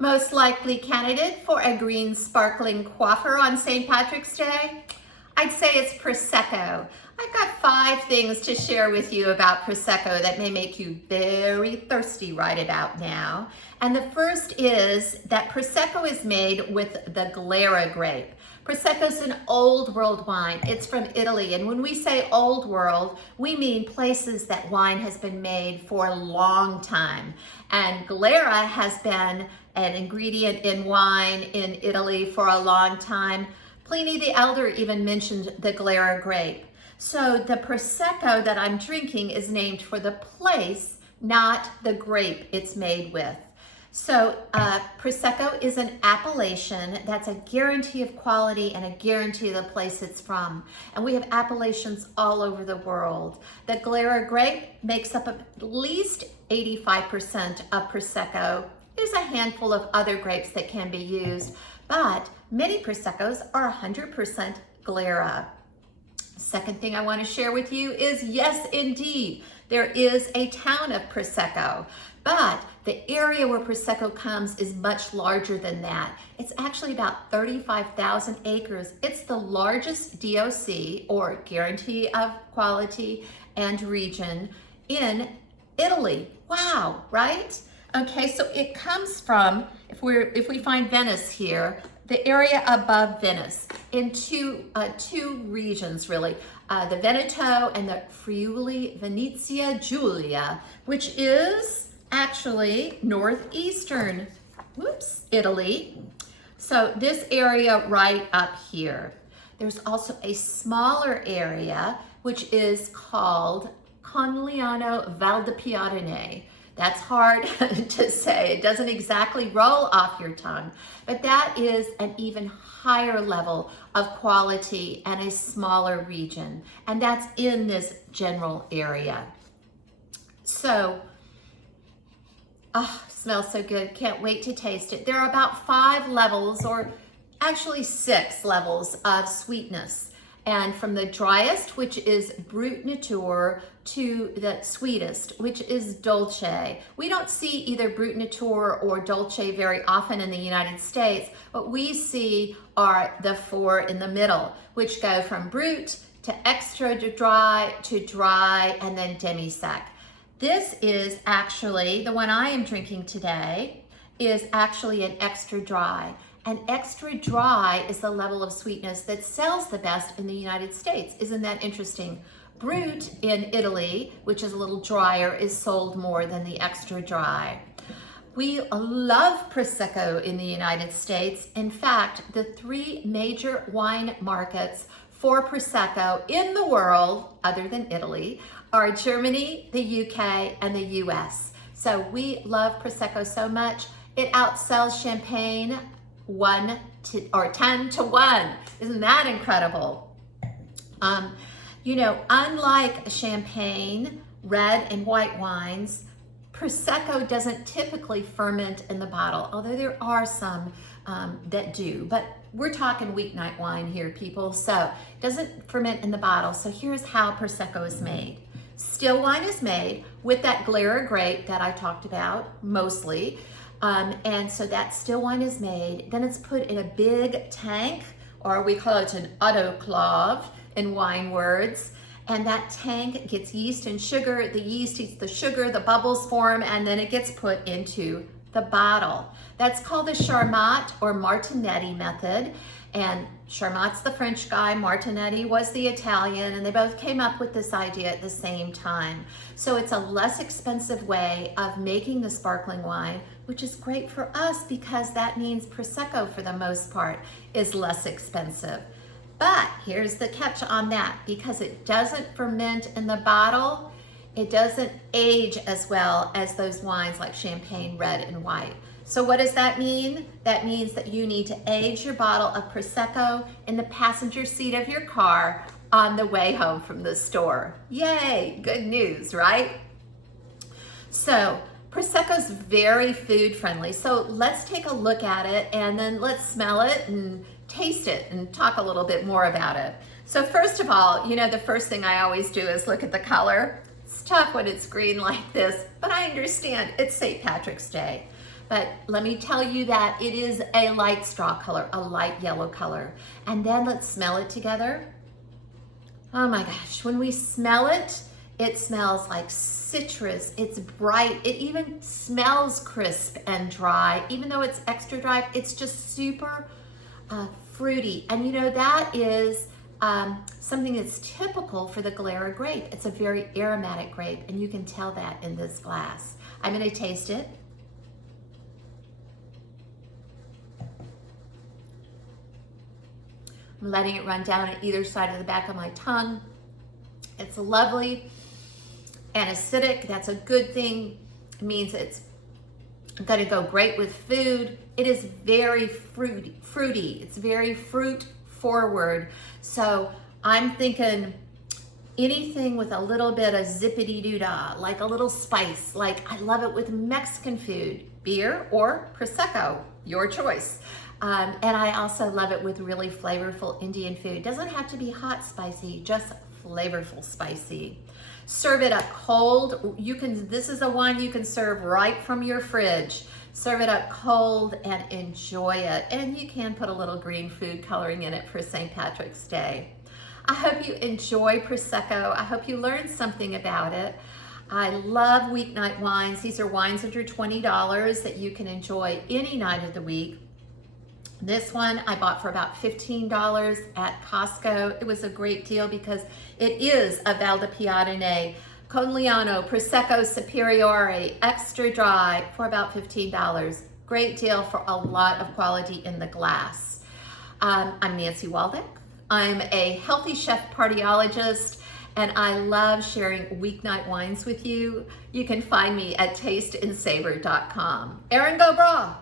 Most likely candidate for a green sparkling quaffer on St. Patrick's Day? I'd say it's Prosecco. I've got 5 things to share with you about Prosecco that may make you very thirsty right about now. And the first is that Prosecco is made with the Glera grape. Prosecco is an old world wine. It's from Italy. And when we say old world, we mean places that wine has been made for a long time. And Glera has been an ingredient in wine in Italy for a long time. Plini the Elder even mentioned the Glera grape. So the Prosecco that I'm drinking is named for the place, not the grape it's made with. So Prosecco is an appellation that's a guarantee of quality and a guarantee of the place it's from. And we have appellations all over the world. The Glera grape makes up at least 85% of Prosecco. There's a handful of other grapes that can be used, but many Proseccos are 100% Glera. Second thing I want to share with you is, yes, indeed, there is a town of Prosecco, but the area where Prosecco comes is much larger than that. It's actually about 35,000 acres. It's the largest DOC, or Guarantee of Quality and Region, in Italy. Wow, right? Okay, so it comes from, if we find Venice here, the area above Venice in two regions really, the Veneto and the Friuli, Venezia, Giulia, which is actually northeastern, Italy. So this area right up here. There's also a smaller area which is called Conegliano and Valdobbiadene. That's hard to say. It doesn't exactly roll off your tongue, but that is an even higher level of quality and a smaller region. And that's in this general area. So, smells so good. Can't wait to taste it. There are about 5 levels, or actually 6 levels of sweetness. And from the driest, which is Brut Nature, to the sweetest, which is Dolce. We don't see either Brut Nature or Dolce very often in the United States. What we see are the 4 in the middle, which go from Brut to extra dry to dry, and then demi-sec. This is actually, the one I am drinking today, is actually an extra dry. And extra dry is the level of sweetness that sells the best in the United States. Isn't that interesting? Brut in Italy, which is a little drier, is sold more than the extra dry. We love Prosecco in the United States. In fact, the 3 major wine markets for Prosecco in the world, other than Italy, are Germany, the UK, and the US. So we love Prosecco so much, it outsells champagne 10 to 1. Isn't that incredible? You know, unlike champagne, red and white wines, Prosecco doesn't typically ferment in the bottle, although there are some that do. But we're talking weeknight wine here, people, so it doesn't ferment in the bottle. So here's how Prosecco is made. Still wine is made with that Glera grape that I talked about, mostly. And so that still wine is made. Then it's put in a big tank, or we call it an autoclave in wine words. And that tank gets yeast and sugar. The yeast eats the sugar, the bubbles form, and then it gets put into the bottle. That's called the Charmat or Martinetti method. And Charmat's the French guy, Martinetti was the Italian, and they both came up with this idea at the same time. So it's a less expensive way of making the sparkling wine, which is great for us because that means Prosecco, for the most part, is less expensive. But here's the catch on that: because it doesn't ferment in the bottle, it doesn't age as well as those wines like champagne, red and white. So what does that mean? That means that you need to age your bottle of Prosecco in the passenger seat of your car on the way home from the store. Yay, good news, right? So Prosecco's very food friendly. So let's take a look at it and then let's smell it and taste it and talk a little bit more about it. So first of all, you know, the first thing I always do is look at the color. It's tough when it's green like this, but I understand it's St. Patrick's Day. but let me tell you that it is a light straw color, a light yellow color. And then let's smell it together. Oh my gosh, when we smell it, it smells like citrus. It's bright. It even smells crisp and dry. Even though it's extra dry, it's just super fruity. And you know, that is something that's typical for the Glera grape. It's a very aromatic grape, and you can tell that in this glass. I'm gonna taste it. I'm letting it run down at either side of the back of my tongue. It's lovely and acidic. That's a good thing. It means it's gonna go great with food. It is very fruity. It's very fruit forward. So I'm thinking anything with a little bit of zippity-doo-dah, like a little spice. Like I love it with Mexican food, beer or Prosecco, your choice. And I also love it with really flavorful Indian food. It doesn't have to be hot spicy, just flavorful spicy. Serve it up cold. This is a wine you can serve right from your fridge. Serve it up cold and enjoy it. And you can put a little green food coloring in it for St. Patrick's Day. I hope you enjoy Prosecco. I hope you learned something about it. I love weeknight wines. These are wines under $20 that you can enjoy any night of the week. This one I bought for about $15 at Costco. It was a great deal because it is a Valdobbiadene Conegliano Prosecco Superiore extra dry for about $15. Great deal for a lot of quality in the glass. I'm Nancy Waldeck. I'm a healthy chef partyologist, and I love sharing weeknight wines with you. You can find me at tasteandsavor.com. Erin go bragh!